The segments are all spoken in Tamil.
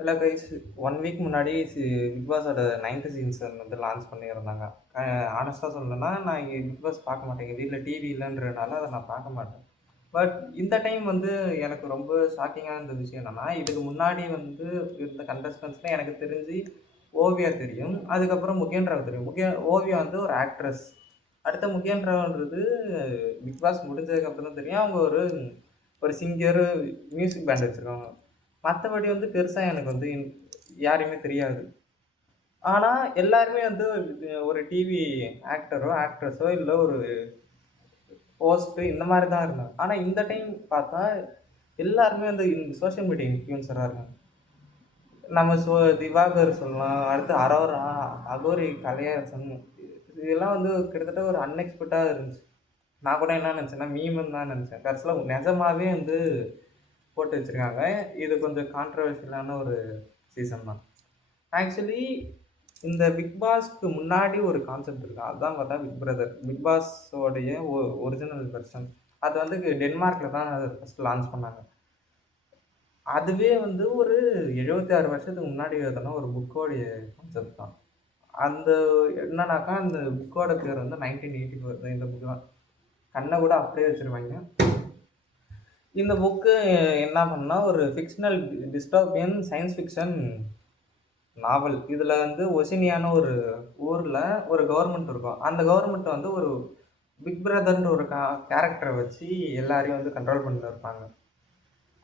இல்ல கைஸ் 1 வீக் முன்னாடி பிக் பாஸோட 9த் சீசன் வந்து லான்ச் பண்ணியிருந்தாங்க. அ ஹானஸ்ட்டா சொல்லணும்னா, நான் இங்க பிக் பாஸ் பார்க்க மாட்டேன். எங்க வீட்ல டிவி இல்லன்றதுனால அத நான் பார்க்க மாட்டேன். பட் இந்த டைம் வந்து எனக்கு ரொம்ப ஷாக்கிங்கா இருந்த விஷயம் என்னன்னா, இதுக்கு முன்னாடி வந்து இருந்த கண்டஸ்டன்ட்ஸ்ல எனக்கு தெரிஞ்சு ஓவியா தெரியும். அதுக்கப்புறம் முகேன் ராவ் தெரியும். ஓவியா வந்து ஒரு ஆக்ட்ரஸ். அடுத்து முகேன் ராவ்ன்றது பிக் பாஸ் முடிஞ்சதுக்கு அப்புறம் தான் தெரியும். அவங்க ஒரு ஒரு சிங்கர், மியூசிக் பேண்ட் வச்சிருக்காங்க. மத்தபடி வந்து பெருசா எனக்கு வந்து யாரையுமே தெரியாது. ஆனா, எல்லாருமே வந்து ஒரு டிவி ஆக்டரோ, ஆக்ட்ரஸோ இல்ல ஒரு ஹோஸ்ட் இந்த மாரி தான் இருந்தாங்க. ஆனா, இந்த டைம் பார்த்தா எல்லாருமே வந்து சோசியல் மீடியா இன்ஃப்ளூயன்சரா இருக்காங்க. நம்ம திவாகர் சொல்லலாம். அடுத்து அரோரா, அகோரி கலையரசன் இதெல்லாம் வந்து கிட்டத்தட்ட ஒரு அன்எக்ஸ்பெக்ட்டா இருந்துச்சு. நான் கூட என்ன நெனச்சேன்னா, மீம்ன்னு தான் நெனச்சேன். கடைசில நெஜமாவே வந்து போட்டு வச்சிருக்காங்க. இது கொஞ்சம் கான்ட்ரோவர்ஷியலான ஒரு சீசன் தான். ஆக்சுவலி இந்த பிக் பாஸ்க்கு முன்னாடி ஒரு கான்செப்ட் இருக்கு. அதான் பார்த்தா பிக் பிரதர். பிக் பாஸோடைய ஒரிஜினல் வெர்ஷன். அது வந்து டென்மார்க்ல தான் ஃபர்ஸ்ட் லான்ச் பண்ணாங்க. அதுவே வந்து ஒரு 76 வருஷத்துக்கு முன்னாடி எழுதுன ஒரு புக்கோடைய கான்செப்ட் தான். அந்த என்னன்னாக்கா, அந்த புக்கோட பேர் வந்து 1984 இந்த புக் தான். கண்ண கூட அப்படியே வச்சிருப்பாய்ங்க. இந்த புக்கு என்ன பண்ணும்னா, ஒரு ஃபிக்ஷனல் டிஸ்டாபியன் சயன்ஸ் ஃபிக்ஷன் நாவல். இதுல வந்து ஒசினியான்னு ஒரு ஊர்ல ஒரு கவர்மெண்ட் இருக்கும். அந்த கவர்மெண்ட் வந்து ஒரு பிக் பிரதர்ன்ற ஒரு கேரக்டர வச்சு எல்லாரையும் வந்து கண்ட்ரோல் பண்ணிட்டு இருப்பாங்க.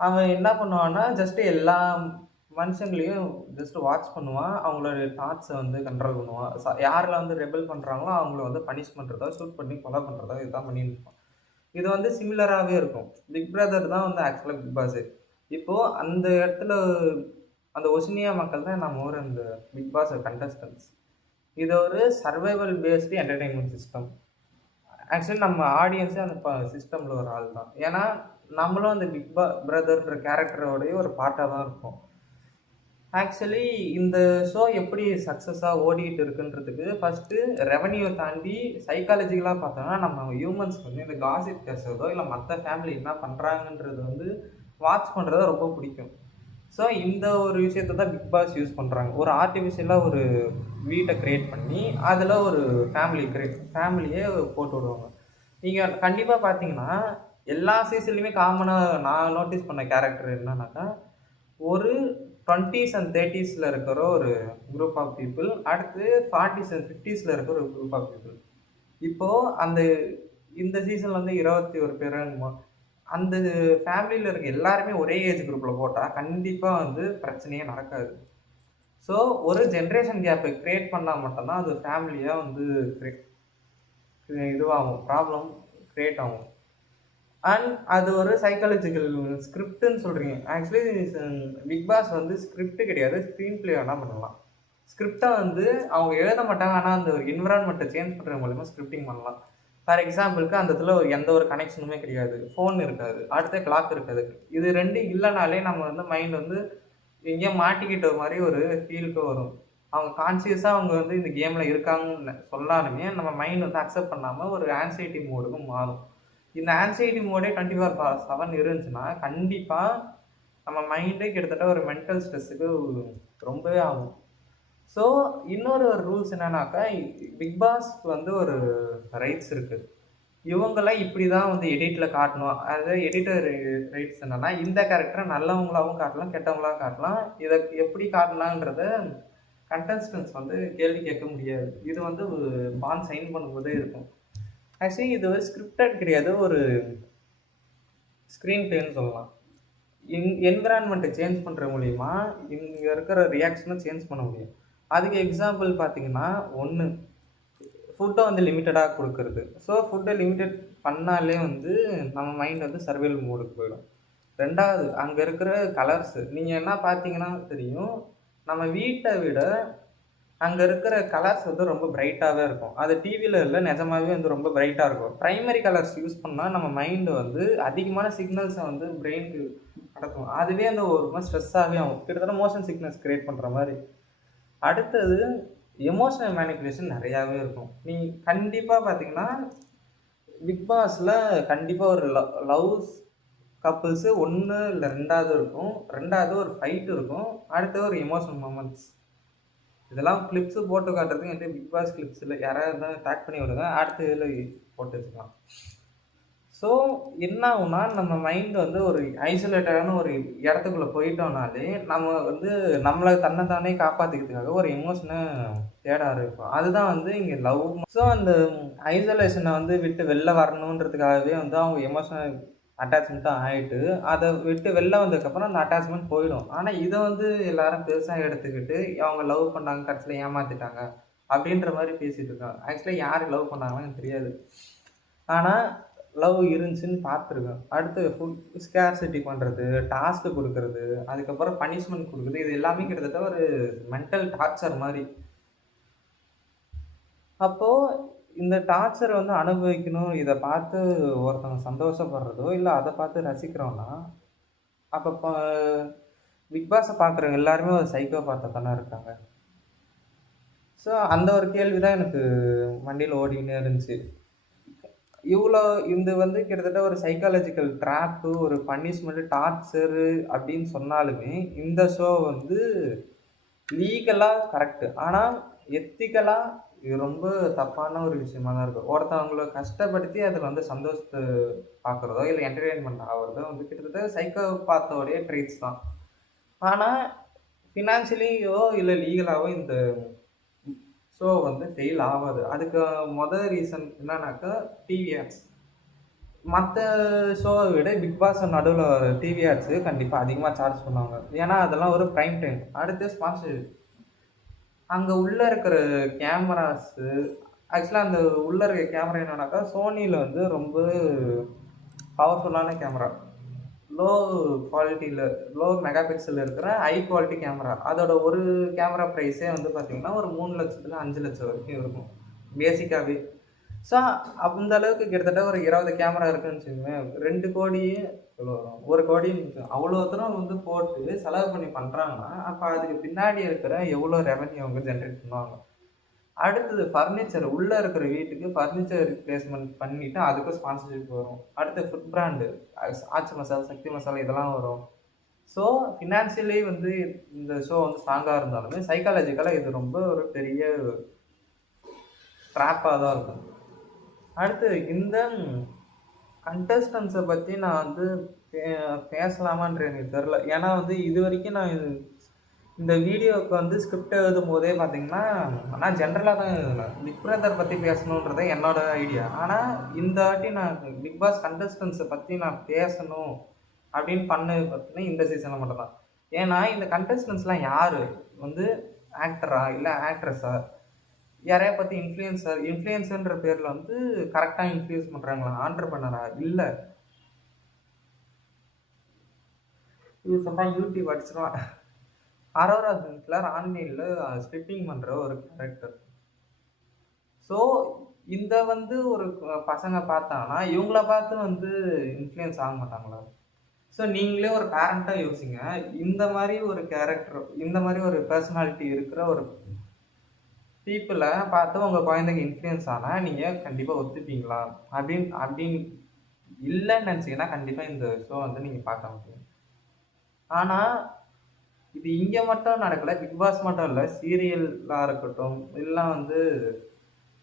அவன் என்ன பண்ணுவான்னா, ஜஸ்ட் எல்லா மனுஷங்களையும் ஜஸ்ட் வாட்ச் பண்ணுவான். அவங்களோட தாட்ஸ வந்து கண்ட்ரோல் பண்ணுவான். யாரெல்லாம் வந்து ரெபெல் பண்றாங்களோ, அவங்கள வந்து பனிஷ் பண்றதோ, ஷூட் பண்ணி கொலை பண்றதோ இதுதான் பண்ணிட்டு இருப்பான். இது வந்து சிமிலராவே இருக்கும். பிக் பிரதர் தான் வந்து ஆக்சுவலா பிக் பாஸே. இப்போ அந்த இடத்துல அந்த ஒசினியா மக்கள் தான் நம்ம ஊர் அந்த பிக் பாஸ் கண்டஸ்டன்ட்ஸ். இது ஒரு survival based entertainment system. Actually நம்ம ஆடியன்ஸே அந்த சிஸ்டம்ல ஒரு ஆள் தான். ஏன்னா, நம்மளும் அந்த பிக் பிரதர்ன்ற கேரக்டரோடைய ஒரு பார்ட்டா தான் இருப்போம். ஆக்சுவலி இந்த ஷோ எப்படி சக்ஸஸா ஓடிட்டு இருக்குன்றதுக்கு ஃபர்ஸ்ட்டு ரெவென்யூ தாண்டி சைக்காலஜிக்கலா பார்த்தோம்னா, நம்ம ஹியூமன்ஸ்க்கு வந்து இந்த காசிப் பேசுறதோ, இல்ல மத்த ஃபேமிலி என்ன பண்றாங்கன்றது வந்து வாட்ச் பண்றது ரொம்ப பிடிக்கும். ஸோ இந்த ஒரு விஷயத்த தான் பிக் பாஸ் யூஸ் பண்றாங்க. ஒரு ஆர்டிஃபிஷியலா ஒரு வீட்ட கிரியேட் பண்ணி, அதுல ஒரு ஃபேமிலிய போட்டு விடுவாங்க. நீங்க கண்டிப்பா பார்த்தீங்கன்னா, எல்லா சீசன்லயுமே காமனா நான் நோட்டீஸ் பண்ண கேரக்டர் என்னன்னாக்கா, ஒரு 20ஸ் அண்ட் 30ஸ்ல இருக்கிற ஒரு குரூப் ஆஃப் பீப்பிள். அடுத்து 40ஸ் அண்ட் 50ஸ்ல இருக்கிற ஒரு குரூப் ஆஃப் பீப்பிள். இப்போ அந்த இந்த சீசன்ல வந்து 21 பேரோ என்னமோ, அந்த ஃபேமிலில இருக்க எல்லாருமே ஒரே ஏஜ் குரூப்ல போட்டா, கண்டிப்பா வந்து பிரச்சனையே நடக்காது. ஸோ ஒரு ஜெனரேஷன் கேப்ப கிரியேட் பண்ணா மட்டும் தான் அது ஃபேமிலியா வந்து இதுவாகும். ப்ராப்ளம் கிரியேட் ஆகும். அண்ட் அது ஒரு சைக்காலஜிக்கல் ஸ்கிரிப்ட்ன்னு சொல்றீங்க. ஆக்சுவலி பிக் பாஸ் வந்து ஸ்கிரிப்ட் கிடையாது. ஸ்க்ரீன் பிளே வேணா பண்ணலாம். ஸ்கிரிப்ட்ட வந்து அவங்க எழுத மாட்டாங்க. ஆனா, அந்த ஒரு என்விரான்மென்ட்ட சேஞ்ச் பண்றது மூலியமா ஸ்கிரிப்டிங் பண்ணலாம். ஃபார் எக்ஸாம்பிள்க்கு அந்த இடத்துல எந்த ஒரு கனெக்ஷனுமே கிடையாது. ஃபோன் இருக்காது. அடுத்து கிளாக் இருக்காது. இது 2 இல்லனாலே நம்ம வந்து மைண்ட் வந்து எங்கேயோ மாட்டிக்கிட்ட மாரி ஒரு ஃபீலுக்கு வரும். அவங்க கான்ஷியஸா அவங்க வந்து இந்த கேம்ல இருக்காங்கன்னு சொன்னாலுமே, நம்ம மைண்ட் வந்து அக்செப்ட் பண்ணாம ஒரு ஆங்சைட்டி மோடுக்கு மாறும். இந்த ஆங்சைட்டி மோடே 24/7 இருந்துச்சுன்னா, கண்டிப்பா நம்ம மைண்டே கிட்டத்தட்ட ஒரு மென்டல் ஸ்ட்ரெஸ்ஸுக்கு ரொம்பவே ஆகும். ஸோ, இன்னொரு ரூல்ஸ் என்னன்னாக்கா, பிக் பாஸ்க்கு வந்து ஒரு ரைட்ஸ் இருக்கு. இவங்கலாம் இப்படி தான் வந்து எடிட்ல காட்டணும். அதாவது எடிட்டர் ரைட்ஸ் என்னன்னா, இந்த கேரக்டர நல்லவங்களாவும் காட்டலாம், கெட்டவங்களாவும் காட்டலாம். இத எப்படி காட்டலான்றத கண்டஸ்டன்ட்ஸ் வந்து கேள்வி கேட்க முடியாது. இது வந்து பாண்ட் சைன் பண்ணும்போதே இருக்கும். ஆக்சுவலி இது ஒரு ஸ்கிரிப்டட் கிடையாது. ஒரு ஸ்க்ரீன் பிளேன்னு சொல்லலாம். என்விரான்மெண்ட்ட சேஞ்ச் பண்ற மூலியமா, இங்க இருக்கிற ரியாக்ஷன சேஞ்ச் பண்ண முடியும். அதுக்கு எக்ஸாம்பிள் பார்த்தீங்கன்னா, 1 ஃபுட்ட வந்து லிமிட்டடா குடுக்குறது. ஸோ ஃபுட்ட லிமிட்டட் பண்ணாலே வந்து நம்ம மைண்ட் வந்து சர்வைவல் மோடுக்கு போயிடும். 2வது அங்க இருக்கிற கலர்ஸ். நீங்க என்ன பார்த்தீங்கன்னா தெரியும். நம்ம வீட்ட விட அங்க இருக்கிற கலர்ஸ் வந்து ரொம்ப பிரைட்டாவே இருக்கும். அது டிவில இல்ல, நிஜமாவே வந்து ரொம்ப பிரைட்டா இருக்கும். பிரைமரி கலர்ஸ் யூஸ் பண்ணா நம்ம மைண்ட் வந்து அதிகமான சிக்னல்ஸ வந்து பிரெயினுக்கு கடத்தும். அதுவே அந்த ஒரு மாரி ஸ்ட்ரெஸ்ஸாவே ஆகும். கிட்டத்தட்ட மோஷன் சிக்னஸ் கிரியேட் பண்ற மாரி. அடுத்தது எமோஷனல் மேனிபுலேஷன் நெறையாவே இருக்கும். நீங்க கண்டிப்பா பார்த்தீங்கன்னா, பிக் பாஸ்ல கண்டிப்பா ஒரு லவ்ஸ் கப்புள்ஸு 1 இல்ல 2வது இருக்கும். 2வது ஒரு ஃபைட் இருக்கும். அடுத்து ஒரு எமோஷனல் மொமெண்ட்ஸ். இதெல்லாம் கிளிப்ஸ் போட்டு காட்டுறதுக்கு என்கிட்ட பிக் பாஸ் கிளிப்ஸ் இல்ல. யாராவது இருந்தா டேக் பண்ணி விடுங்க. அடுத்த இதுல போட்டு வச்சுக்கலாம். ஸோ என்ன ஆகும்னா, நம்ம மைண்ட் வந்து ஒரு ஐசோலேட்டடான ஒரு இடத்துக்குள்ள போயிட்டோம்னாலே, நம்ம வந்து நம்மள தன்ன தானே காப்பாத்திக்கிறதுக்காக ஒரு எமோஷன தேட ஆரம்பிப்போம். அதுதான் வந்து இங்க லவ். ஸோ அந்த ஐசோலேஷன வந்து விட்டு வெளில வரணுன்றதுக்காகவே வந்து அவங்க எமோஷனல் அட்டாச்மெண்ட்டும் ஆயிட்டு, அத விட்டு வெளில வந்ததுக்கப்புறம் அந்த அட்டாச்மெண்ட் போயிடும். ஆனா இத வந்து எல்லாரும் பெருசா எடுத்துக்கிட்டு, அவங்க லவ் பண்ணாங்க, கடைசில ஏமாத்திட்டாங்க. அப்படின்ற மாரி பேசிட்டு இருக்காங்க. ஆக்சுவலா யாரு லவ் பண்ணாங்கன்னு எனக்கு தெரியாது. ஆனா லவ் இருந்துச்சுன்னு பார்த்துருக்கேன். அடுத்து ஸ்கேர்சிட்டி பண்றது, டாஸ்க் குடுக்குறது, அதுக்கப்புறம் பனிஷ்மென்ட் குடுக்குறது. இது எல்லாமே கிட்டத்தட்ட ஒரு மென்டல் டார்ச்சர் மாரி. அப்போ இந்த டார்ச்சர வந்து அனுபவிக்கணும். இத பார்த்து ஒருத்தவங்க சந்தோஷப்படுறதோ, இல்ல அத பார்த்து ரசிக்கிறோம்னா, அப்ப பிக் பாஸ பார்க்குறவங்க எல்லாருமே ஒரு சைக்கோபாத்தா தானே இருக்காங்க. ஸோ அந்த ஒரு கேள்வி தான் எனக்கு மண்டையில ஓடிக்கின்னே இருந்துச்சு. இவ்ளோ இது வந்து கிட்டத்தட்ட ஒரு சைக்காலஜிக்கல் ட்ராப்பு, ஒரு பனிஷ்மென்ட், டார்ச்சரு அப்படின்னு சொன்னாலுமே, இந்த ஷோ வந்து லீகலா கரெக்ட். ஆனா, எத்திக்கலா இது ரொம்ப தப்பான ஒரு விஷயமா தான் இருக்கு. ஒருத்தவங்கள கஷ்டப்படுத்தி அதில வந்து சந்தோஷத்த பார்க்குறதோ, இல்ல என்டர்டெயின்மென்ட் ஆகுறதோ வந்து கிட்டத்தட்ட சைக்கோபாத்தோடைய ட்ரெய்ட்ஸ் தான். ஆனா, ஃபினான்ஷியலியோ இல்ல லீகலாவோ இந்த ஷோ வந்து ஃபெயில் ஆவாது. அதுக்கு ரீசன் என்னன்னாக்கா, டிவி ஆட்ஸ். மத்த ஷோவ விட பிக் பாஸ் நடுவுல வர டிவி ஆட்ஸ் கண்டிப்பா அதிகமா சார்ஜ் பண்ணுவாங்க. ஏன்னா, அதெல்லாம் ஒரு பிரைம் டைம். அடுத்து ஸ்பான்சர்ஷிப். அங்க உள்ள இருக்கிற கேமராஸு ஆக்சுவலா அந்த உள்ள இருக்க கேமரா என்னன்னாக்கா, சோனில வந்து ரொம்ப பவர்ஃபுல்லான கேமரா. லோ குவாலிட்டில லோ மெகா பிக்சல்ல இருக்கிற ஹை குவாலிட்டி கேமரா. அதோட ஒரு கேமரா பிரைஸே வந்து பார்த்தீங்கன்னா, ஒரு 3,00,000 5,00,000 வரைக்கும் இருக்கும். பேசிக்காவே. ஸோ அந்த அளவுக்கு கிட்டத்தட்ட ஒரு 20 கேமரா இருக்குன்னு வச்சுக்கங்களேன். 2,00,00,000 எவ்வளோ வரும்? 1,00,00,000 அவ்வளோ தூரம் வந்து போட்டு செலவு பண்ணி பண்றாங்கன்னா, அப்ப அதுக்கு பின்னாடி இருக்கிற எவ்வளோ ரெவென்யூ அவங்க ஜெனரேட் பண்ணுவாங்க. அடுத்தது ஃபர்னிச்சர். உள்ள இருக்கிற வீட்டுக்கு ஃபர்னிச்சர் ரிப்ளேஸ்மென்ட் பண்ணிட்டு, அதுக்கும் ஸ்பான்சர்ஷிப் வரும். அடுத்து ஃபுட் பிராண்டு. ஆச்சி மசாலா, சக்தி மசாலா இதெல்லாம் வரும். ஸோ ஃபினான்ஷியலி வந்து இந்த ஷோ வந்து ஸ்ட்ராங்கா இருந்தாலுமே, சைக்காலஜிக்கலா இது ரொம்ப ஒரு பெரிய ட்ராப்பா தான் இருக்கும். அடுத்து இந்த கண்டஸ்டன்ஸ பத்தி நான் வந்து பே பேசலாமான்னு எனக்கு தெரியல. ஏன்னா வந்து இதுவரைக்கும் நான் இந்த வீடியோவுக்கு வந்து ஸ்கிரிப்ட் எழுதும்போதே பார்த்தீங்கன்னா, நான் ஜென்ரலா தான் எழுதுனேன். பிக் பிரதர் பத்தி பேசணுன்றது என்னோட ஐடியா. ஆனா, இந்த வாட்டி நான் பிக் பாஸ் கண்டஸ்டன்ஸ பத்தி நான் பேசணும் அப்படின்னு பண்ணது பார்த்தீங்கன்னா, இந்த சீசன்ல மட்டும் தான். ஏன்னா, இந்த கண்டஸ்டன்ஸ்லாம் யாரு? வந்து ஆக்டரா? இல்ல ஆக்ட்ரஸா? யாரையா பத்தி இன்ஃப்ளூயன்சர்ன்ற பேர்ல வந்து கரெக்ட்டா இன்ஃப்ளூயன்ஸ் பண்றாங்களா? ஆன்டர்பிரினரா? இல்ல. இது சொன்னா யூடியூப் அடிச்சுருவான். அரோரா சின்க்ளர் ஆன்லைன்ல ஸ்கிரிப்டிங் பண்ற ஒரு கேரக்டர். ஸோ, இந்த வந்து ஒரு பசங்க பார்த்தாங்கன்னா, இவங்கள பார்த்து வந்து இன்ஃப்ளூயன்ஸ் ஆக மாட்டாங்களா? ஸோ, நீங்களே ஒரு பேரண்ட்டா யோசிங்க. இந்த மாரி ஒரு கேரக்டர், இந்த மாரி ஒரு பெர்சனாலிட்டி இருக்கிற ஒரு பீப்பிள பார்த்து உங்க குழந்தைங்க இன்ஃப்ளூயன்ஸ் ஆனா, நீங்க கண்டிப்பா ஒத்துப்பீங்களா? அப்படின்னு இல்லன்னு நெனச்சீங்கன்னா, கண்டிப்பா இந்த ஷோ வந்து நீங்க பார்க்க மாட்டீங்க. ஆனா, இது இங்க மட்டும் நடக்கல. பிக் பாஸ் மட்டும் இல்ல. சீரியலா இருக்கட்டும், இல்ல வந்து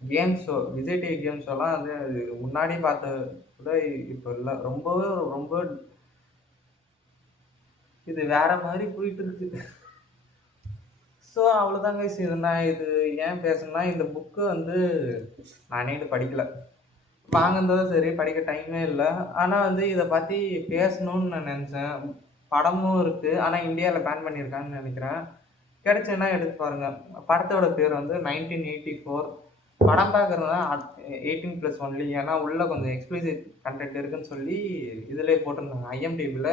game show, Vijay TV game ஷோலாம் வந்து முன்னாடி பார்த்தது கூட இப்ப இல்ல. ரொம்பவே ரொம்ப இது வேற மாரி போயிட்டு இருக்கு. ஸோ அவ்வளோதான் கைஸ். இது ஏன் பேசுனேன்னா, இந்த புக்கு வந்து நானே இது படிக்கல. வாங்குனதும் சரி, படிக்க டைமே இல்ல. ஆனா வந்து இத பத்தி பேசணும்னு நான் நெனச்சேன். படமும் இருக்கு. ஆனா இந்தியால பேன் பண்ணியிருக்காங்கன்னு நெனைக்கிறேன். கிடைச்சதுன்னா எடுத்து பாருங்க. படத்தோட பேர் வந்து 1984. படம் பார்க்குறதுனா 18+ ஒன்லி. ஏன்னா உள்ள கொஞ்சம் எக்ஸ்ப்ளிசிட் கன்டென்ட் இருக்குன்னு சொல்லி இதிலயே போட்டிருந்தாங்க. IMDbல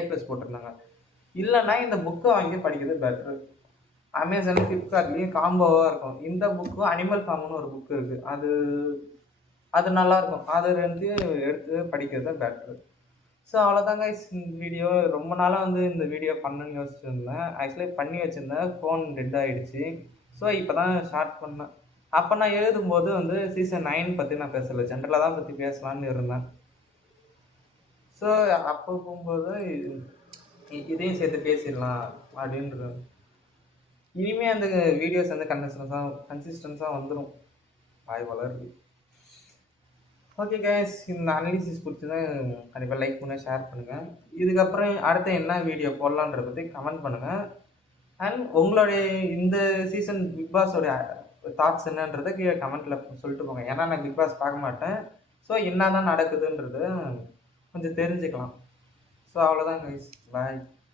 A+ போட்டிருந்தாங்க. இல்லன்னா இந்த புக்க வாங்கி படிக்கிறது பெட்டரு. Amazon, Flipkartலயும் காம்போவா இருக்கும். இந்த புக்கும் அனிமல் ஃபார்ம்னு ஒரு புக் இருக்கு. அது அது நல்லாருக்கும். அது 2த்தையும் எடுத்து படிக்கிறது பெட்டரு. ஸோ அவ்வளோதான் கைஸ் இந்த வீடியோ. ரொம்ப நாளா வந்து இந்த வீடியோ பண்ணணும்னு யோசிச்சிருந்தேன். ஆக்சுவலி பண்ணி வச்சிருந்தேன். ஃபோன் டெட் ஆயிடுச்சு. ஸோ இப்போ தான் ஸ்டார்ட் பண்ணேன். அப்ப நான் எழுதும்போது வந்து சீசன் 9 பத்தி நான் பேசல. ஜென்ரலா தான் பத்தி பேசலான்னு இருந்தேன். ஸோ அப்போ போகும்போது இதையும் சேர்த்து பேசிடலாம் அப்படின்றது. இனிமே அந்த வீடியோஸ் வந்து கன்சிஸ்டன்ஸாக வந்துடும். வாய் வளருது. ஓகே கைஸ், இந்த அனாலிசிஸ் பிடிச்சதா கண்டிப்பாக லைக் பண்ணுங்கள், ஷேர் பண்ணுங்கள். இதுக்கப்புறம் அடுத்த என்ன வீடியோ போடலான்றத பற்றி கமெண்ட் பண்ணுங்கள். அண்ட் உங்களுடைய இந்த சீசன் பிக் பாஸோடைய தாட்ஸ் என்னன்றதை கீழே கமெண்ட்டில் சொல்லிட்டு போங்க. ஏன்னா நான் பிக் பாஸ் பார்க்க மாட்டேன். ஸோ என்ன தான் நடக்குதுன்றது கொஞ்சம் தெரிஞ்சுக்கலாம். ஸோ அவ்வளோதான் கைஸ், பாய்.